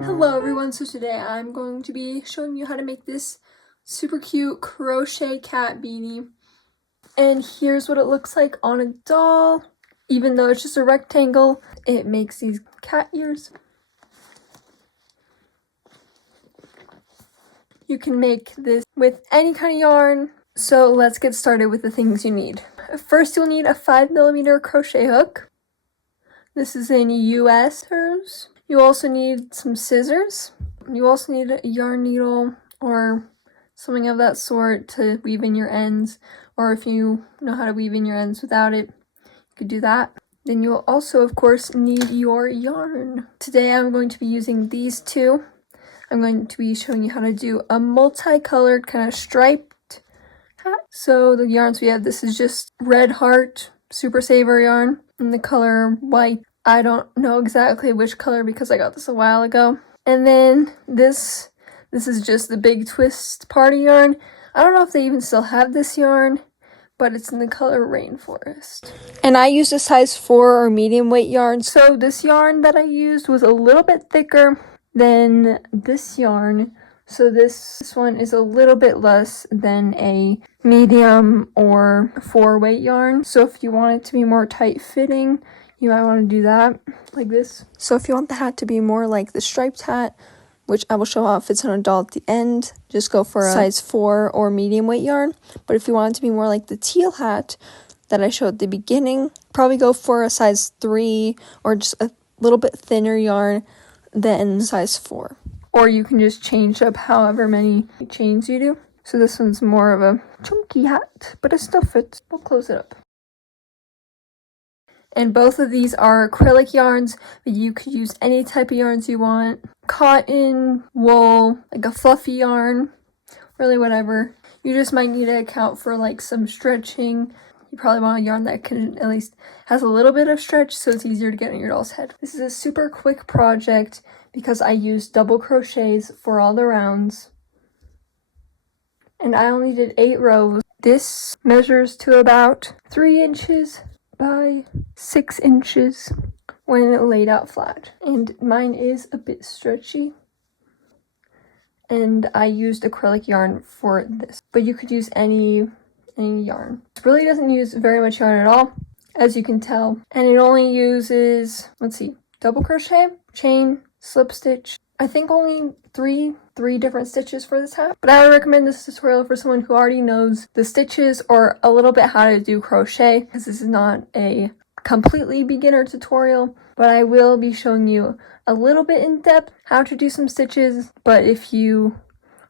Hello everyone, so today I'm going to be showing you how to make this super cute crochet cat beanie. And here's what it looks like on a doll. Even though it's just a rectangle, it makes these cat ears. You can make this with any kind of yarn. So let's get started with the things you need. First, you'll need a 5mm crochet hook. This is in US terms. You also need some scissors. You also need a yarn needle or something of that sort to weave in your ends, or if you know how to weave in your ends without it, you could do that. Then you'll also, of course, need your yarn. Today I'm going to be using these two. I'm going to be showing you how to do a multicolored kind of striped hat. So the yarns we have, this is just Red Heart Super Saver yarn in the color white. I don't know exactly which color because I got this a while ago. And then this is just the Big Twist Party yarn. I don't know if they even still have this yarn, but it's in the color Rainforest. And I used a size 4 or medium weight yarn. So this yarn that I used was a little bit thicker than this yarn. So this one is a little bit less than a medium or 4 weight yarn. So if you want it to be more tight fitting, you might want to do that, like this. So if you want the hat to be more like the striped hat, which I will show how it fits on a doll at the end, just go for a size 4 or medium weight yarn. But if you want it to be more like the teal hat that I showed at the beginning, probably go for a size 3 or just a little bit thinner yarn than size 4. Or you can just change up however many chains you do. So this one's more of a chunky hat, but it still fits. We'll close it up. And both of these are acrylic yarns, but you could use any type of yarns you want. Cotton, wool, like a fluffy yarn, really whatever. You just might need to account for like some stretching. You probably want a yarn that can at least has a little bit of stretch so it's easier to get on your doll's head. This is a super quick project because I used double crochets for all the rounds. And I only did 8 rows. This measures to about 3 inches by 6 inches when laid out flat. And mine is a bit stretchy. And I used acrylic yarn for this. But you could use any yarn. It really doesn't use very much yarn at all, as you can tell. And it only uses, let's see, double crochet, chain, slip stitch. I think only three different stitches for this hat. But I would recommend this tutorial for someone who already knows the stitches or a little bit how to do crochet, because this is not a completely beginner tutorial, but I will be showing you a little bit in depth how to do some stitches. But if you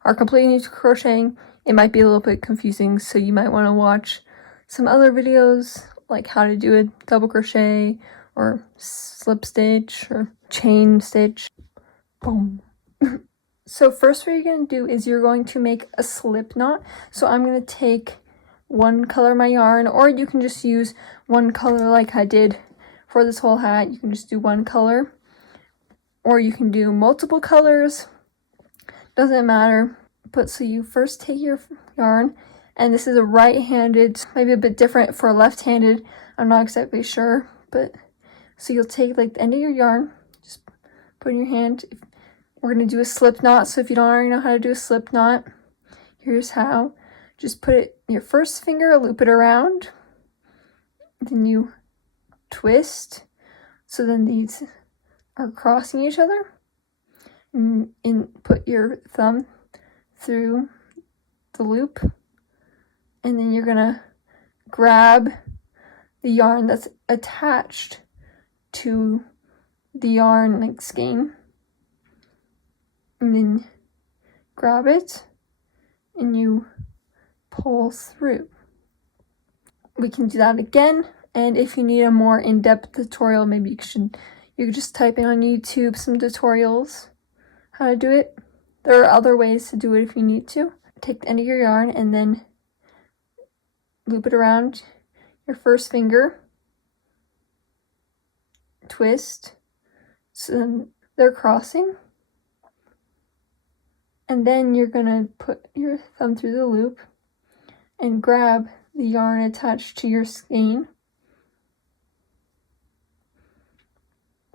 are completely new to crocheting, it might be a little bit confusing, so you might want to watch some other videos like how to do a double crochet or slip stitch or chain stitch. Boom. So first what you're going to do is you're going to make a slip knot. So I'm going to take one color of my yarn, or you can just use one color like I did for this whole hat. You can just do one color, or you can do multiple colors. Doesn't matter. But so you first take your yarn, and this is a right-handed, maybe a bit different for left-handed. I'm not exactly sure, but so you'll take like the end of your yarn, just put in your hand. We're going to do a slip knot, so if you don't already know how to do a slip knot, here's how. Just put it, your first finger, loop it around, then you twist, so then these are crossing each other, and put your thumb through the loop, and then you're going to grab the yarn that's attached to the yarn like skein, and then grab it and you pull through. We can do that again, and if you need a more in-depth tutorial, maybe you could just type in on YouTube some tutorials how to do it. There are other ways to do it if you need to. Take the end of your yarn and then loop it around your first finger, twist, so then they're crossing. And then you're going to put your thumb through the loop and grab the yarn attached to your skein.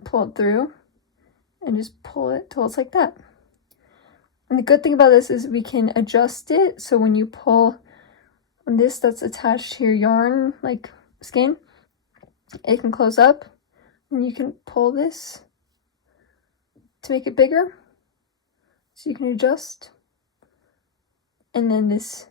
pull it through and just pull it till it's like that. And the good thing about this is we can adjust it, so when you pull on this that's attached to your yarn, like skein, it can close up, and you can pull this to make it bigger, so you can adjust, and then this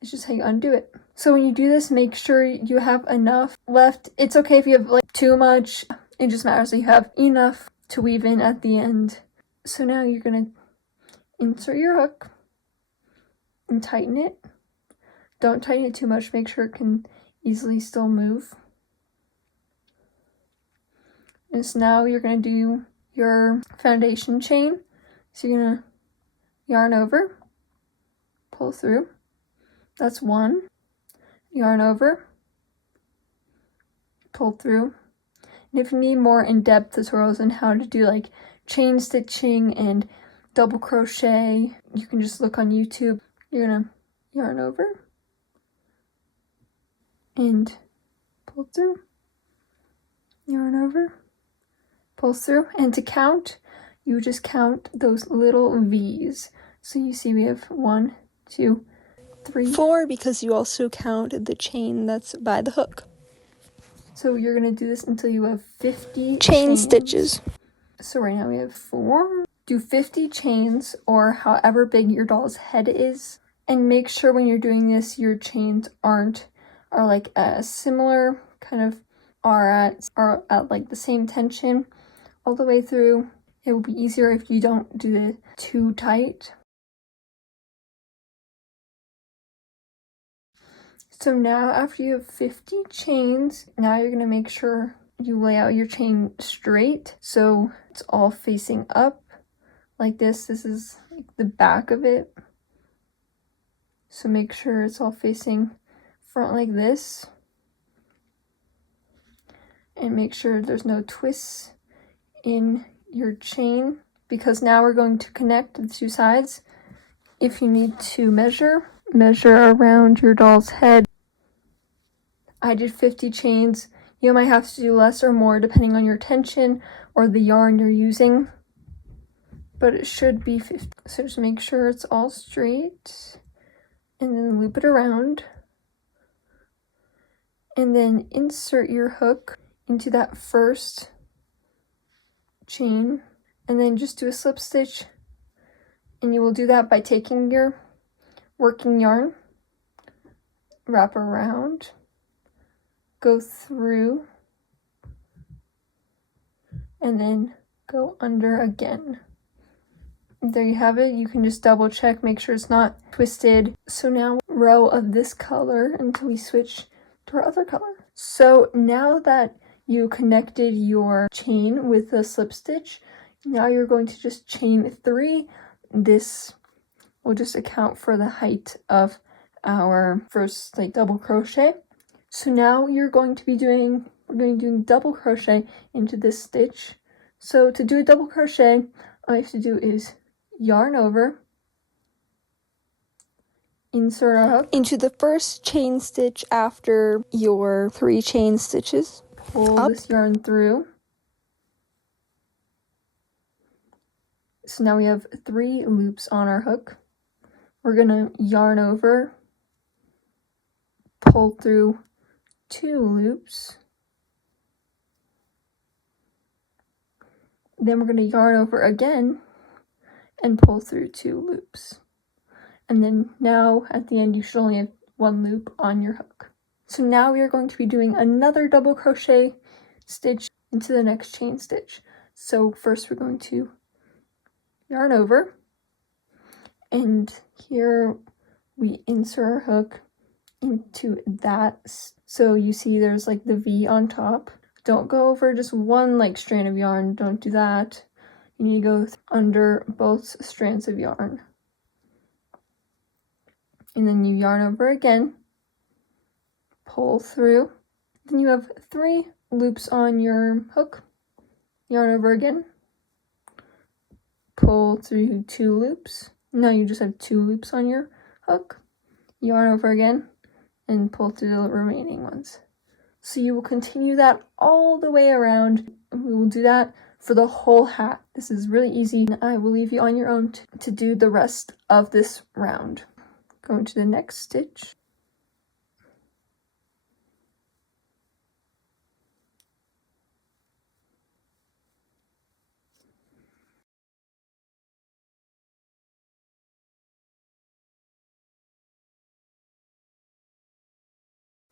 is just how you undo it. So when you do this, make sure you have enough left. It's okay if you have like too much, it just matters that you have enough to weave in at the end. So now you're gonna insert your hook and tighten it. Don't tighten it too much, make sure it can easily still move. And so now you're going to do your foundation chain. So you're going to yarn over, pull through. That's one. Yarn over, pull through. And if you need more in-depth tutorials on how to do like chain stitching and double crochet, you can just look on YouTube. You're going to yarn over and pull through, yarn over, pull through, and to count, you just count those little V's. So you see we have 1, 2, 3, 4, because you also count the chain that's by the hook. So you're gonna do this until you have 50 chain stitches. So right now we have 4. Do 50 chains, or however big your doll's head is, and make sure when you're doing this your chains are like a similar kind of are at like the same tension all the way through. It will be easier if you don't do it too tight. So now after you have 50 chains, now you're going to make sure you lay out your chain straight so it's all facing up like this. This is like the back of it. So make sure it's all facing front like this. And make sure there's no twists in your chain, because now we're going to connect the two sides. If you need to measure around your doll's head. I did 50 chains. You might have to do less or more depending on your tension or the yarn you're using, but it should be 50. So just make sure it's all straight and then loop it around, and then insert your hook into that first chain, and then just do a slip stitch. And you will do that by taking your working yarn, wrap around, go through, and then go under again. There you have it. You can just double check, make sure it's not twisted. So now row of this color until we switch to our other color. So now that you connected your chain with a slip stitch, now you're going to just chain 3. This will just account for the height of our first like double crochet. So now we're going to be doing double crochet into this stitch. So to do a double crochet, all you have to do is yarn over, insert our hook into the first chain stitch after your 3 chain stitches, pull up this yarn through. So now we have 3 loops on our hook. We're gonna yarn over, pull through 2 loops, then we're gonna yarn over again and pull through 2 loops. And then now at the end you should only have 1 loop on your hook. So now we are going to be doing another double crochet stitch into the next chain stitch. So first we're going to yarn over, and here we insert our hook into that. So you see there's like the V on top. Don't go over just one like strand of yarn, don't do that. You need to go under both strands of yarn. And then you yarn over again, pull through. Then you have 3 loops on your hook, yarn over again, pull through 2 loops. Now you just have 2 loops on your hook, yarn over again, and pull through the remaining ones. So you will continue that all the way around. We will do that for the whole hat. This is really easy. I will leave you on your own to do the rest of this round. Go into the next stitch.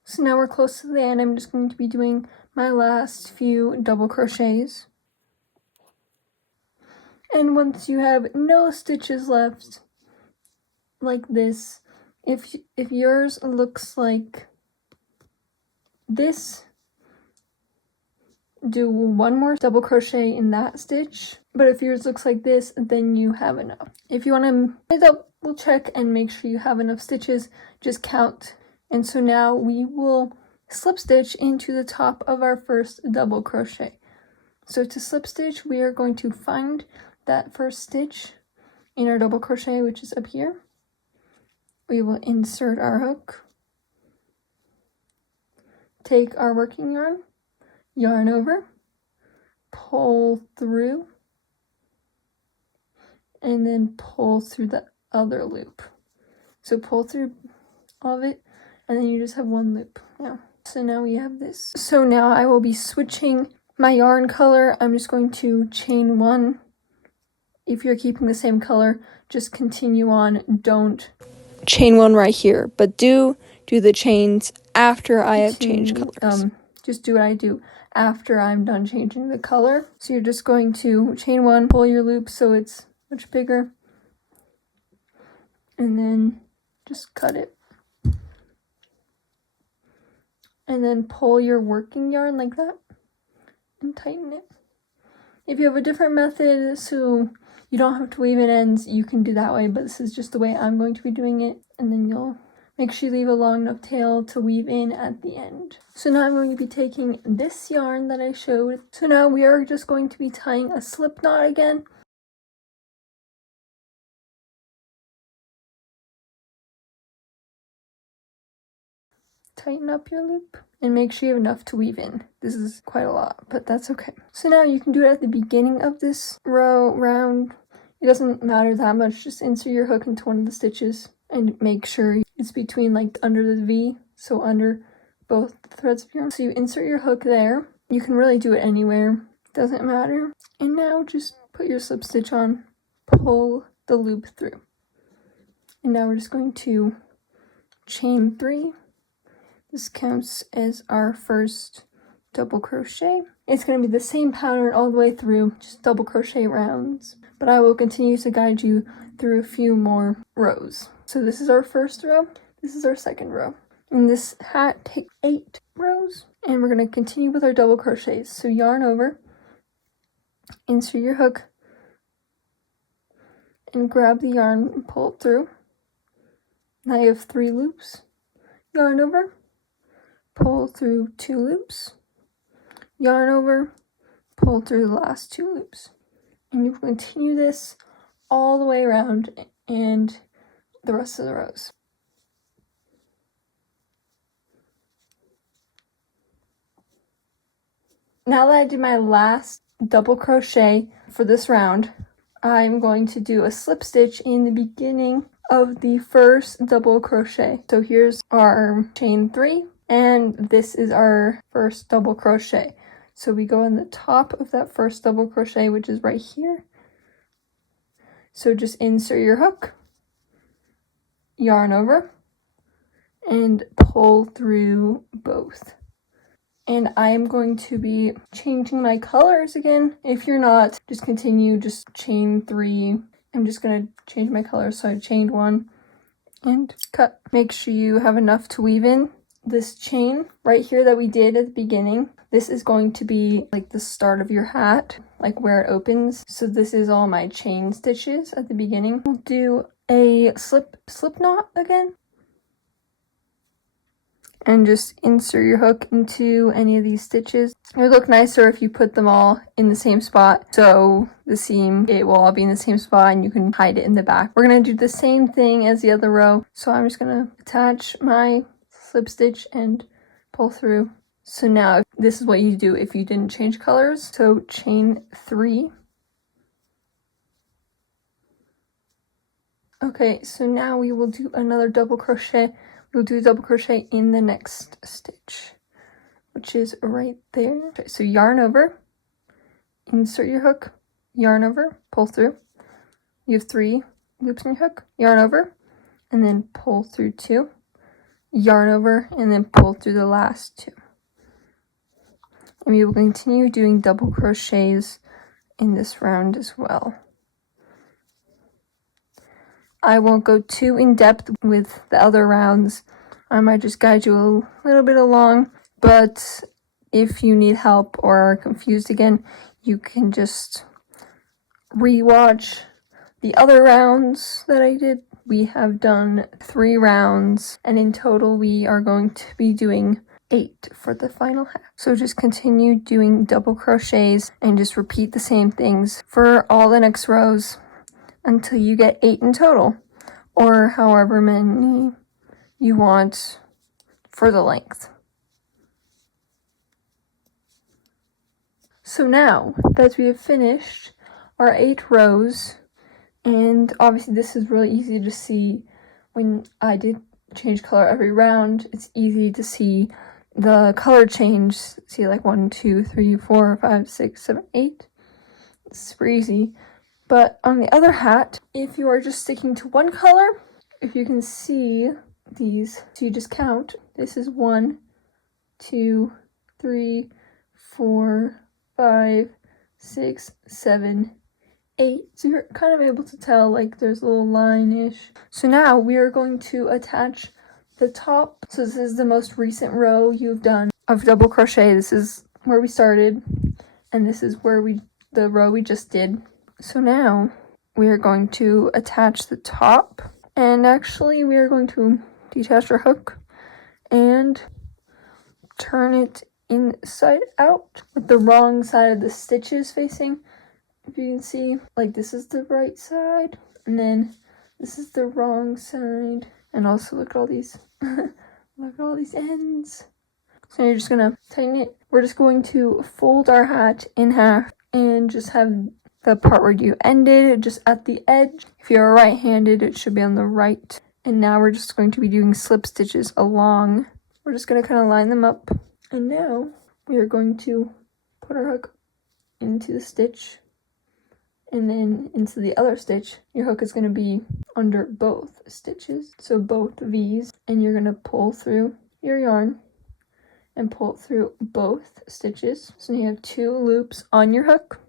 So now we're close to the end. I'm just going to be doing my last few double crochets. And once you have no stitches left, like this, if yours looks like this, do one more double crochet in that stitch. But if yours looks like this, then you have enough. If you want to double check and make sure you have enough stitches, just count. And so now we will slip stitch into the top of our first double crochet. So to slip stitch, we are going to find that first stitch in our double crochet, which is up here. We will insert our hook, take our working yarn, yarn over, pull through, and then pull through the other loop. So pull through all of it, and then you just have one loop now. So now we have this. So now I will be switching my yarn color. I'm just going to chain one. If you're keeping the same color, just continue on. Don't chain one right here, but do the chains after I have changed colors. Just do what I do after I'm done changing the color. So you're just going to chain one, pull your loop so it's much bigger, and then just cut it. And then pull your working yarn like that and tighten it. If you have a different method, so you don't have to weave in ends, you can do that way, but this is just the way I'm going to be doing it. And then you'll make sure you leave a long enough tail to weave in at the end. So now I'm going to be taking this yarn that I showed. So now we are just going to be tying a slip knot again. Tighten up your loop and make sure you have enough to weave in. This is quite a lot, but that's okay. So now you can do it at the beginning of this round. It doesn't matter that much, just insert your hook into one of the stitches and make sure it's between like under the V, so under both threads of yarn. So you insert your hook there. You can really do it anywhere, doesn't matter. And now just put your slip stitch on, pull the loop through. And now we're just going to chain 3. This counts as our first double crochet. It's going to be the same pattern all the way through, just double crochet rounds. But I will continue to guide you through a few more rows. So this is our first row. This is our second row. And this hat takes 8 rows. And we're going to continue with our double crochets. So yarn over, insert your hook, and grab the yarn and pull it through. Now you have 3 loops. Yarn over, pull through 2 loops, yarn over, pull through the last 2 loops. And you continue this all the way around and the rest of the rows. Now that I did my last double crochet for this round, I'm going to do a slip stitch in the beginning of the first double crochet. So here's our chain 3, and this is our first double crochet. So we go on the top of that first double crochet, which is right here. So just insert your hook, yarn over, and pull through both. And I am going to be changing my colors again. If you're not, just continue, just chain 3. I'm just going to change my colors. So I chained 1 and cut. Make sure you have enough to weave in. This chain right here that we did at the beginning, this is going to be like the start of your hat, like where it opens. So this is all my chain stitches at the beginning. We'll do a slip knot again. And just insert your hook into any of these stitches. It would look nicer if you put them all in the same spot. So the seam, it will all be in the same spot and you can hide it in the back. We're going to do the same thing as the other row. So I'm just going to attach my slip stitch and pull through So now this is what you do if you didn't change colors. So chain 3. Okay, so now we will do another double crochet. We'll do a double crochet in the next stitch, which is right there. Okay, so yarn over, insert your hook, yarn over, pull through. You have 3 loops in your hook, yarn over, and then pull through 2, yarn over, and then pull through the last 2. And we will continue doing double crochets in this round as well. I won't go too in depth with the other rounds. I might just guide you a little bit along, but if you need help or are confused again, you can just rewatch the other rounds that I did. We have done 3 rounds, and in total we are going to be doing 8 for the final half. So just continue doing double crochets and just repeat the same things for all the next rows until you get 8 in total, or however many you want for the length. So now that we have finished our 8 rows, and obviously this is really easy to see when I did change color every round, it's easy to see the color change. See, like 1, 2, 3, 4, 5, 6, 7, 8. It's super easy. But on the other hat, if you are just sticking to one color, if you can see these, so you just count. This is 1, 2, 3, 4, 5, 6, 7, 8. So you're kind of able to tell, like, there's a little line-ish. So now we are going to attach the top. So this is the most recent row you've done of double crochet. This is where we started, and this is where the row we just did. So now we are going to attach the top, and actually we are going to detach our hook and turn it inside out with the wrong side of the stitches facing. If you can see, like, this is the right side, and then this is the wrong side. And also look at all these look at all these ends. So you're just gonna tighten it. We're just going to fold our hat in half and just have the part where you ended just at the edge. If you're right-handed, it should be on the right. And now we're just going to be doing slip stitches along. We're just gonna kind of line them up. And now we are going to put our hook into the stitch and then into the other stitch. Your hook is going to be under both stitches, so both V's, and you're going to pull through your yarn and pull through both stitches. So you have 2 loops on your hook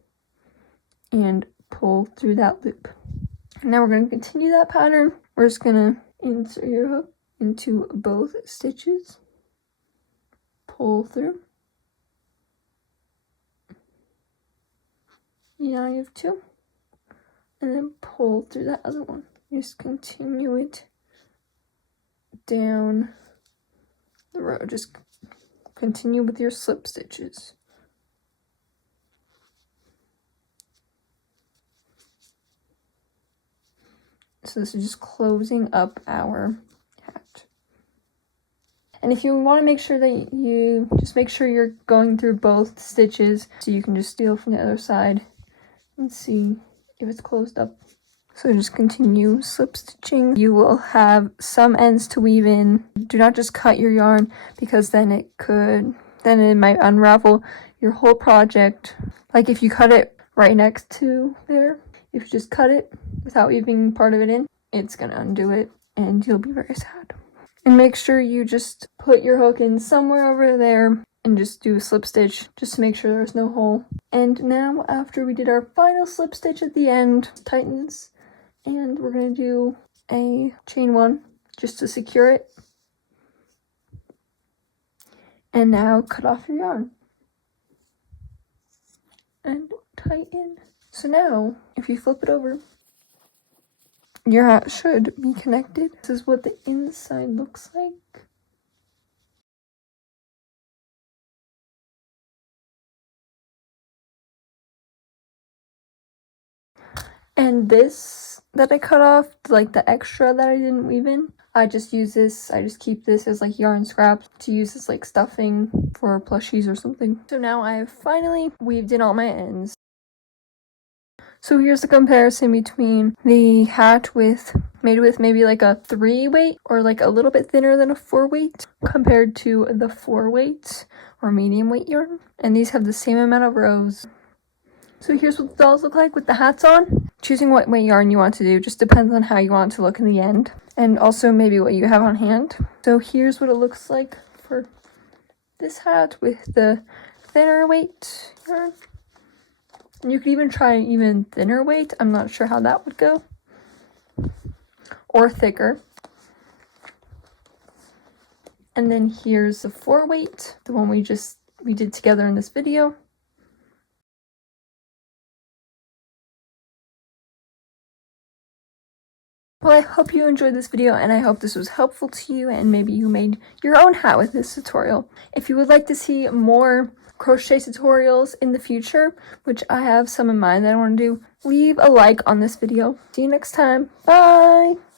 and pull through that loop. And now we're going to continue that pattern. We're just going to insert your hook into both stitches, pull through. Now you have 2. And then pull through that other one. Just continue it down the row. Just continue with your slip stitches. So this is just closing up our hat. And if you want to make sure that you just make sure you're going through both stitches, so you can just steal from the other side and see if it's closed up. So just continue slip stitching. You will have some ends to weave in. Do not just cut your yarn, because then it might unravel your whole project. Like if you cut it right next to there, if you just cut it without weaving part of it in, it's gonna undo it and you'll be very sad. And make sure you just put your hook in somewhere over there and just do a slip stitch just to make sure there's no hole. And now, after we did our final slip stitch at the end, tightens, and we're going to do a chain 1 just to secure it. And now cut off your yarn and tighten. So now, if you flip it over, your hat should be connected. This is what the inside looks like. And this that I cut off, like the extra that I didn't weave in. I just use this, I just keep this as like yarn scraps to use as like stuffing for plushies or something. So now I have finally weaved in all my ends. So here's the comparison between the hat made with maybe like a 3 weight or like a little bit thinner than a 4 weight compared to the 4 weight or medium weight yarn. And these have the same amount of rows. So here's what the dolls look like with the hats on. Choosing what weight yarn you want to do just depends on how you want it to look in the end. And also maybe what you have on hand. So here's what it looks like for this hat with the thinner weight yarn. And you could even try even thinner weight. I'm not sure how that would go. Or thicker. And then here's the 4 weight, the one we did together in this video. Well, I hope you enjoyed this video and I hope this was helpful to you and maybe you made your own hat with this tutorial. If you would like to see more crochet tutorials in the future, which I have some in mind that I want to do, leave a like on this video. See you next time. Bye!